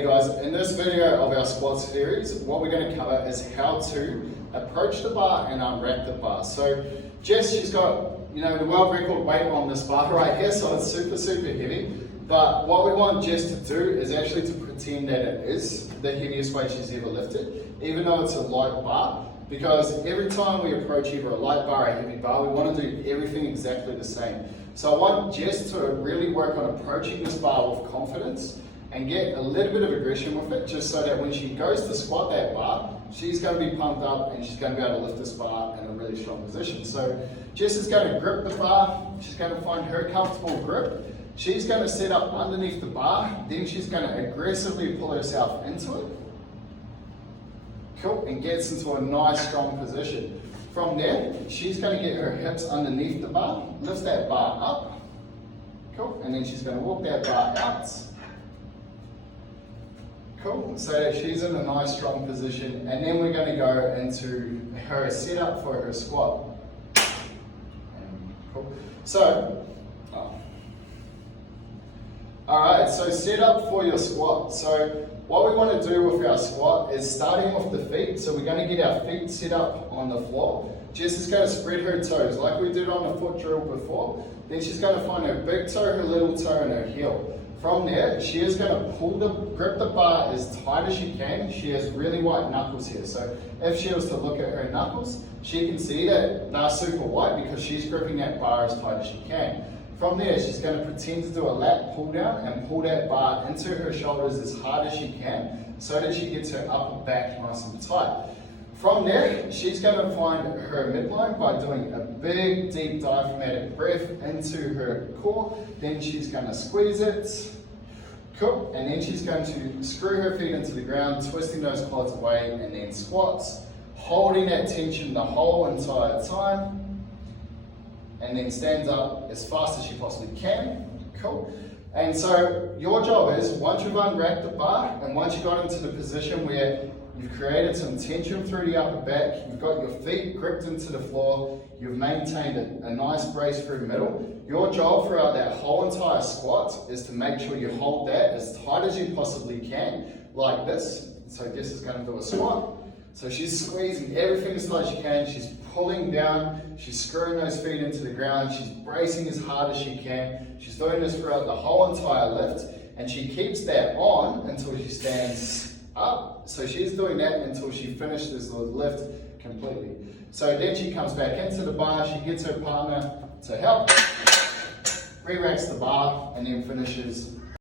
Hey guys, in this video of our squat series, what we're going to cover is how to approach the bar and unwrap the bar. So Jess, she's got the world record weight on this bar right here, so it's super heavy. But what we want Jess to do is actually to pretend that it is the heaviest weight she's ever lifted, even though it's a light bar. Because every time we approach either a light bar or a heavy bar, we want to do everything exactly the same. So I want Jess to really work on approaching this bar with confidence and get a little bit of aggression with it, just so that when she goes to squat that bar, she's going to be pumped up and she's going to be able to lift this bar in a really strong position. So Jess is going to grip the bar, she's going to find her comfortable grip, she's going to set up underneath the bar, then she's going to aggressively pull herself into it. Cool, and gets into a nice strong position. From there, she's going to get her hips underneath the bar, lifts that bar up, cool, and then she's going to walk that bar out. Cool, so that she's in a nice strong position, and then we're going to go into her setup for her squat. Cool. So, alright, so set up for your squat. So what we want to do with our squat is starting with the feet. So we're going to get our feet set up on the floor. Jess is going to spread her toes like we did on the foot drill before. Then she's going to find her big toe, her little toe, and her heel. From there, she is going to grip the bar as tight as she can. She has really white knuckles here. So if she was to look at her knuckles, she can see that they're super white because she's gripping that bar as tight as she can. From there, she's going to pretend to do a lat pull down and pull that bar into her shoulders as hard as she can so that she gets her upper back nice and tight. From there, she's going to find her midline by doing a big, deep diaphragmatic breath into her core. Then she's going to squeeze it. Cool. And then she's going to screw her feet into the ground, twisting those quads away, and then squats, holding that tension the whole entire time. And then stands up as fast as she possibly can. Cool. And so your job is, once you've unwrapped the bar and once you got into the position where you've created some tension through the upper back, you've got your feet gripped into the floor, you've maintained a nice brace through the middle, your job throughout that whole entire squat is to make sure you hold that as tight as you possibly can, like this. So Jess is going to do a squat. So she's squeezing everything as tight as she can, she's pulling down, she's screwing those feet into the ground, she's bracing as hard as she can, she's doing this throughout the whole entire lift, and she keeps that on until she stands up. So she's doing that until she finishes the lift completely. So then she comes back into the bar, she gets her partner to help, re-racks the bar, and then finishes